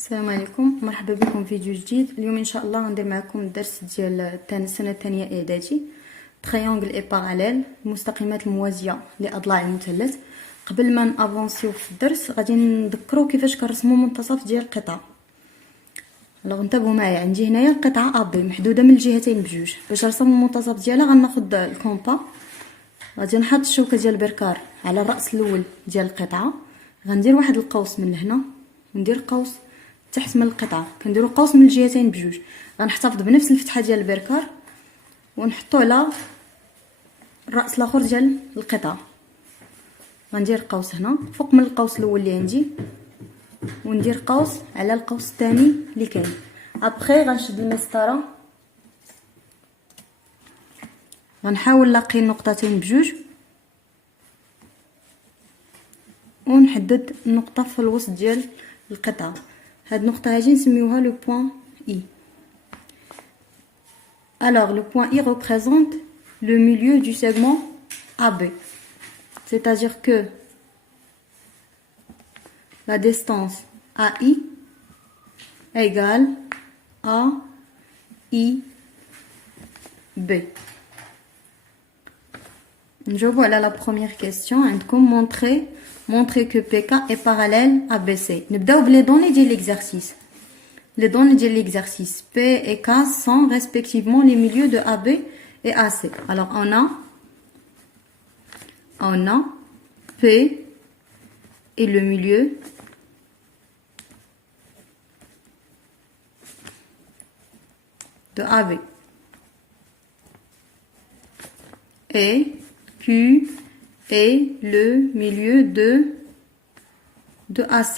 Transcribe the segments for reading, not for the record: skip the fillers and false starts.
السلام عليكم، مرحبا بكم في فيديو جديد. اليوم ان شاء الله غندير معكم الدرس ديال السنه الثانيه اعدادي. تريونغل اي باراليل، المستقيمات الموازيه لاضلاع المثلث. قبل ما نافونسيو في الدرس غادي نذكروا كيفاش كنرسموا منتصف ديال القطعه. لو انتبهوا معايا، عندي هنايا القطعه ا بي محدوده من الجهتين بجوج. باش نرسم المنتصف ديالها غناخذ الكومبا، غادي نحط الشوكه ديال البركار على الراس الاول ديال القطعه، غندير واحد القوس من هنا وندير قوس تحت من القطعه، كنديروا قوس من الجهتين بجوج. غنحتفظ بنفس الفتحه ديال البركار ونحطو على الراس الاخر ديال القطعه. غندير قوس هنا فوق من القوس الاول اللي عندي، وندير قوس على القوس الثاني اللي كاين. ابخي غنشد المسطره، غنحاول نلاقي النقطتين بجوج ونحدد النقطه في الوسط ديال القطعه. هاد النقطه هادي نسميوها لو بوين اي. Alors le point I représente le milieu du segment AB. C'est-à-dire que la distance AI égale AIB. نجاوبوا على la première question. عندكم montrer que PK est parallèle à BC. نبداو بلي دوني ديال l'exercice. Les données de l'exercice P et K sont respectivement les milieux de AB et AC. Alors on a P et le milieu de AB et Q et le milieu de AC.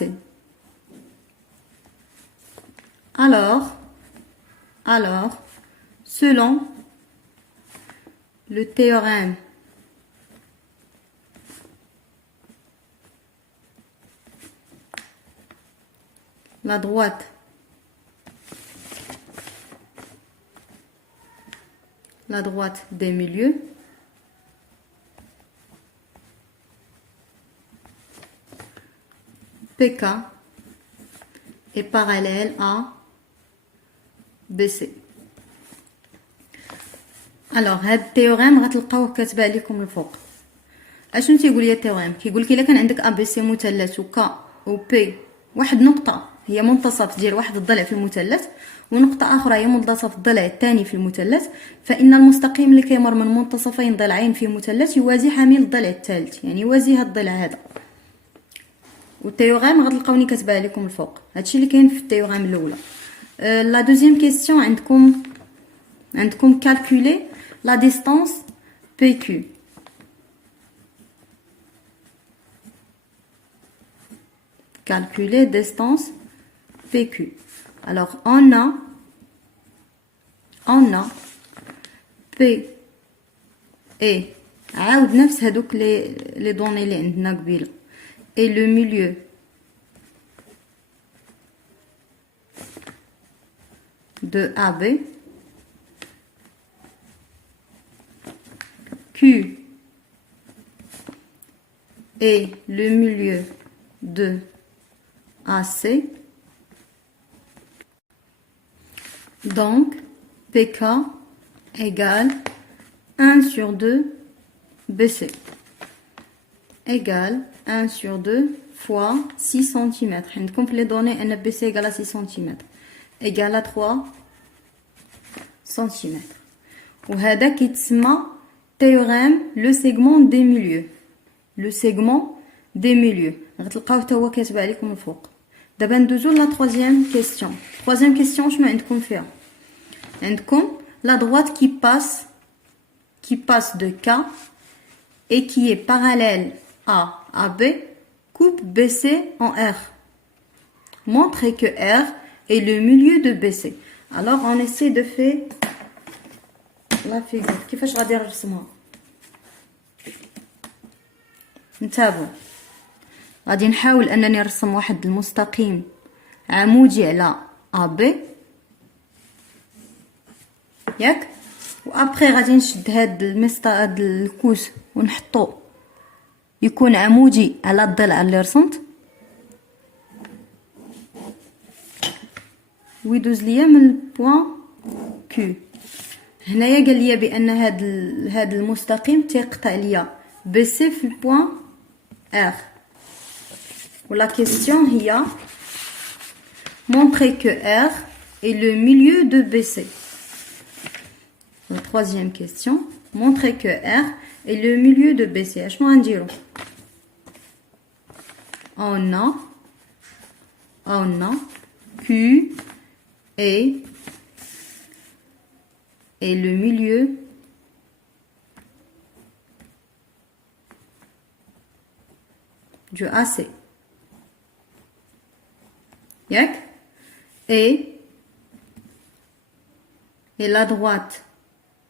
Alors, selon le théorème la droite des milieux PK est parallèle à BC. Alors هاد التيوريم غتلقاوه كاتبه عليكم الفوق. اشنو تيقول لي التيوريم؟ كيقول لك الا كان عندك ABC مثلث و K و P واحد نقطه هي منتصف ديال واحد الضلع في المثلث، ونقطه اخرى هي منتصف الضلع الثاني في المثلث، فان المستقيم اللي كيمر من منتصفين ضلعين في مثلث يوازي حامل الضلع الثالث، يعني يوازي هاد الضلع هذا. والتيوريم غتلقاوني كاتبه عليكم الفوق. هادشي اللي كاين في التيوريم الاولى. La deuxième question, عندكم calculer la distance PQ. Calculer distance PQ. Alors on a P et عاود نفس هذوك les données اللي عندنا قبيله et le milieu de AB, Q et le milieu de AC. Donc PK égale 1 sur 2 BC égale 1 sur 2 fois 6 cm. عندكم في les données ان BC égale à 6 cm égale à 3 cm. وهذا كيتسمى théorème le segment des milieux. Le segment des milieux غتلقاوه حتى هو كاتب عليكم الفوق. دابا ندوزو لا troisième question. troisième question شنو عندكم فيها؟ عندكم la droite qui passe de K et qui est parallèle à AB coupe BC en R. Montrez que R est le milieu de BC. Alors on essaie de faire la figure. كيفاش غادي نرسمها؟ نتابعوا. غادي نحاول انني نرسم واحد المستقيم عمودي على AB ياك، وابخي غادي نشد هاد هاد الكوس ونحطو يكون عمودي على الضلع اللي رسمت، ويدوز ليا من البوان كيو. هنايا قال لي بان هاد المستقيم تيقطع ليا بي سي في البوان ار. ولا كيستيون هي montrer que R est le milieu de BC. La troisième question, montrer que R est le milieu de BC. اشنو غنديرو؟ On a Q est le milieu du AC. Yak? Et la droite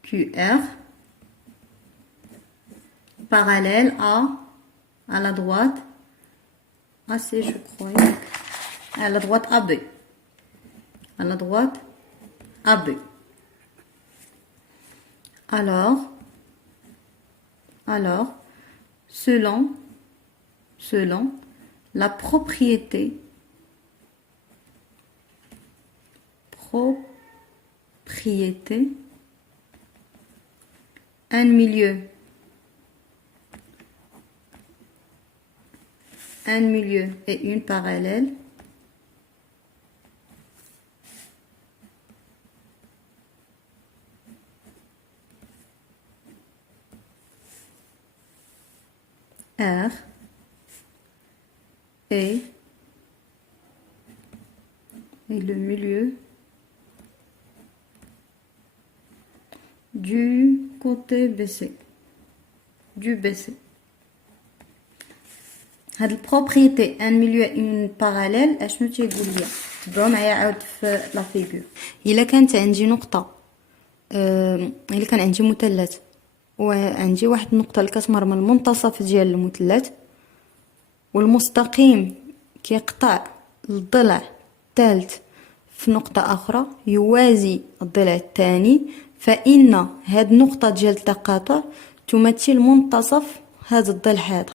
QR parallèle à la droite AC, je crois, à la droite AB. À la droite AB. Alors, selon la propriété un milieu et une parallèle R et le milieu du côté BC. Du BC. هاد البروبريتي ان ميليو اون باراليل اشنو تيقول ليا؟ تبعوا معايا عاود في لا فيغور. الا كانت عندي نقطه الا كان عندي مثلث وعندي واحد النقطه اللي كتمر من المنتصف ديال المثلث والمستقيم كيقطع الضلع الثالث في نقطه اخرى يوازي الضلع الثاني، فان هاد النقطه ديال التقاطع تمثل منتصف هذا الضلع هذا.